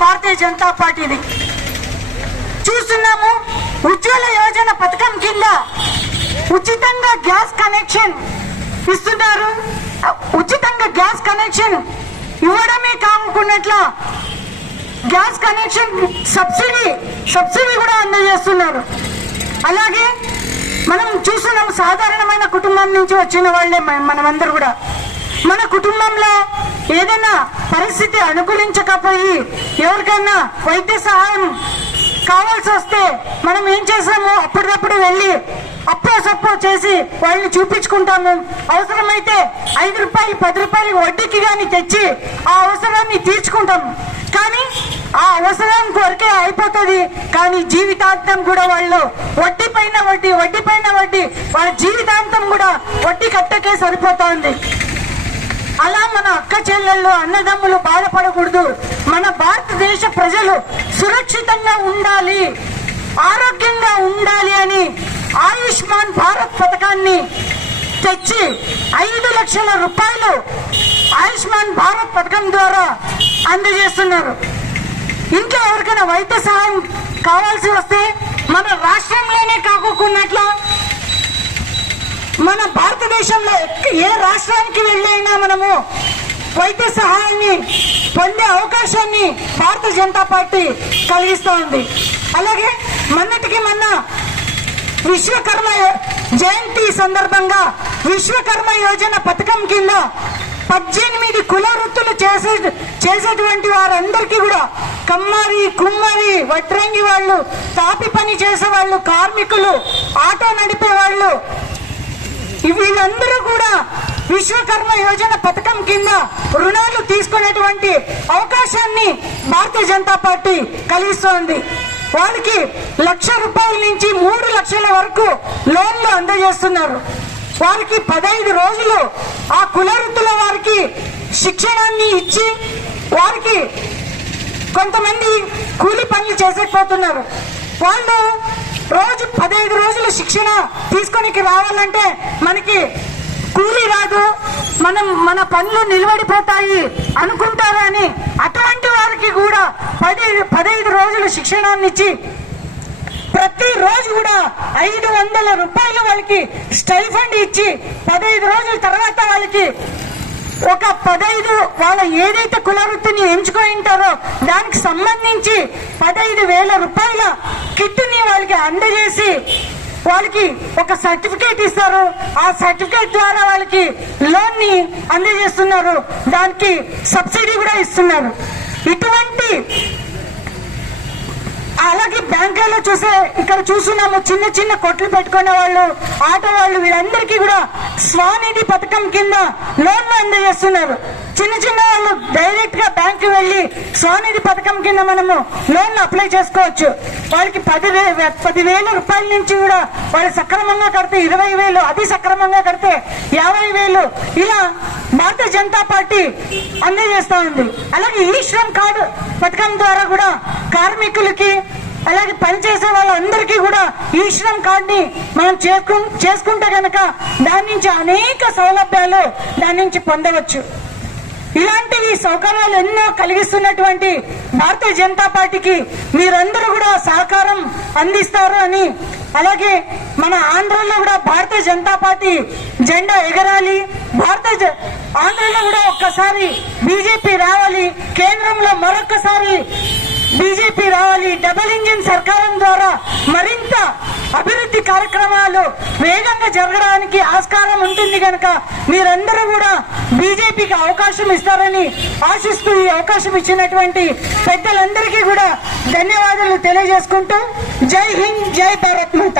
భారతీయ జనతా పార్టీది. చూస్తున్నాము, ఉజ్వల యోజన పథకం కింద ఉచితంగా గ్యాస్ కనెక్షన్ ఇస్తున్నారు. ఉచితంగా గ్యాస్ కనెక్షన్ ఇవ్వడమే కాకున్నట్ల గ్యాస్ కనెక్షన్ సబ్సిడీ కూడా అందజేస్తున్నారు. అలాగే మనం చూస్తున్నాం, సాధారణమైన కుటుంబం నుంచి వచ్చిన వాళ్ళే మనమందరూ కూడా. మన కుటుంబంలో ఏదైనా పరిస్థితి అనుకూలించకపోయి ఎవరికైనా వైద్య సహాయం కావాల్సి వస్తే మనం ఏం చేస్తాము, అప్పటికప్పుడు వెళ్ళి అప్పో చేసి వాళ్ళని చూపించుకుంటాము. అవసరమైతే 5 రూపాయలు 10 రూపాయలు వడ్డీకి కానీ తెచ్చి ఆ అవసరాన్ని తీర్చుకుంటాము. కానీ ఆ అవసరానికి వరకే అయిపోతుంది. కానీ జీవితాంతం కూడా వాళ్ళు వడ్డీ పైన వడ్డీ వాళ్ళ జీవితాంతం కూడా వడ్డీ కట్టకే సరిపోతుంది. అలా మన అక్క చెల్లెళ్ళు అన్నదమ్ములు బాధపడకూడదు. మన భారతదేశ ప్రజలు సురక్షితంగా ఉండాలి, ఆరోగ్యంగా ఉండాలి అని ఆయుష్మాన్ భారత్ పథకాన్ని తెచ్చి 5 లక్షల రూపాయలు ఆయుష్మాన్ భారత్ పథకం ద్వారా అందజేస్తున్నారు. ఇంకా ఎవరికైనా వైద్య సహాయం కావాల్సి వస్తే మన రాష్ట్రంలోనే కాకున్నట్ల మన భారతదేశంలో ఏ రాష్ట్రానికి వెళ్ళైనా మనము వైద్య సహాయాన్ని పొందే అవకాశాన్ని భారతీయ జనతా పార్టీ కలిగిస్తూ ఉంది. అలాగే మొన్నటికి మొన్న విశ్వకర్మ జయంతి సందర్భంగా విశ్వకర్మ యోజన పథకం కింద 18 కుల వృత్తులు చేసేటువంటి వారందరికీ కూడా కమ్మరి, కుమ్మరి, వడ్రంగి వాళ్ళు, తాపి పని చేసే వాళ్ళు, కార్మికులు, ఆటో నడిపే వాళ్ళు, వీళ్ళందరూ కూడా విశ్వకర్మ యోజన పథకం కింద రుణాలు తీసుకునేటువంటి అవకాశాన్ని భారతీయ జనతా పార్టీ కలిగిస్తోంది. వాళ్ళకి 1,00,000 రూపాయల నుంచి 3 లక్షల వరకు లోన్లు అందజేస్తున్నారు. వారికి 15 రోజులు ఆ కుల వృత్తుల వారికి శిక్షణాన్ని ఇచ్చి, వారికి కొంతమంది కూలి పనులు చేసేకపోతున్నారు. వాళ్ళు రోజు 15 రోజులు శిక్షణ తీసుకొని రావాలంటే మనకి కూలి రాదు, మన పనులు నిలబడిపోతాయి అనుకుంటారు అని అటువంటి వారికి కూడా 15 రోజులు శిక్షణాన్ని ఇచ్చి ప్రతి రోజు కూడా 500 రూపాయలు వాళ్ళకి స్టైఫండ్ ఇచ్చి 15 రోజుల తర్వాత వాళ్ళకి ఒక 15 వాళ్ళ ఏదైతే కుల వృత్తిని ఎంచుకొని ఉంటారో దానికి సంబంధించి 15,000 రూపాయల కిట్ని వాళ్ళకి అందజేసి వాళ్ళకి ఒక సర్టిఫికేట్ ఇస్తారు. ఆ సర్టిఫికేట్ ద్వారా వాళ్ళకి లోన్ ని అందజేస్తున్నారు, దానికి సబ్సిడీ కూడా ఇస్తున్నారు. ఇటువంటి అలాగే బ్యాంకులలో ఇక్కడ చూస్తున్నాము, చిన్న కొట్లు పెట్టుకునే వాళ్ళు, ఆటో వాళ్ళు, వీళ్ళందరికీ కూడా స్వానిధి పథకం కింద లోన్లు అందజేస్తున్నారు. చిన్న వాళ్ళు డైరెక్ట్ గా బ్యాంకు వెళ్లి స్వానిధి పథకం కింద మనము లోన్లు అప్లై చేసుకోవచ్చు. వాళ్ళకి 10,000 రూపాయల నుంచి కూడా వాళ్ళు సక్రమంగా కడితే 20,000, అది సక్రమంగా కడితే 50,000 ఇలా భారతీయ జనతా పార్టీ అందజేస్తా ఉంది. అలాగే ఈ శ్రమ్ కార్డు పథకం ద్వారా కూడా కార్మికులకి, అలాగే పనిచేసే వాళ్ళందరికీ కూడా ఈ శ్రమ్ కార్డుని మనం చేసుకుంటే కనుక దాని నుంచి అనేక సౌలభ్యాలు దాని నుంచి పొందవచ్చు. ఇలాంటివి సౌకర్యాలు ఎన్నో కలిగిస్తున్నటువంటి భారతీయ జనతా పార్టీకి మీరందరూ కూడా సహకారం అందిస్తారు అని, అలాగే మన ఆంధ్రలో కూడా భారతీయ జనతా పార్టీ జెండా ఎగరాలి, ఆంధ్రలో కూడా ఒక్కసారి బీజేపీ రావాలి, కేంద్రంలో మరొక్కసారి బీజేపీ రావాలి. డబుల్ ఇంజిన్ సర్కారం ద్వారా మరింత అభివృద్ధి కార్యక్రమాలు వేగంగా జరగడానికి ఆస్కారం ఉంటుంది కనుక మీరందరూ కూడా బీజేపీకి అవకాశం ఇస్తారని ఆశిస్తూ ఈ అవకాశం ఇచ్చినటువంటి పెద్దలందరికీ కూడా ధన్యవాదాలు తెలియజేసుకుంటూ జై హింద్, జై భారత్ మాత.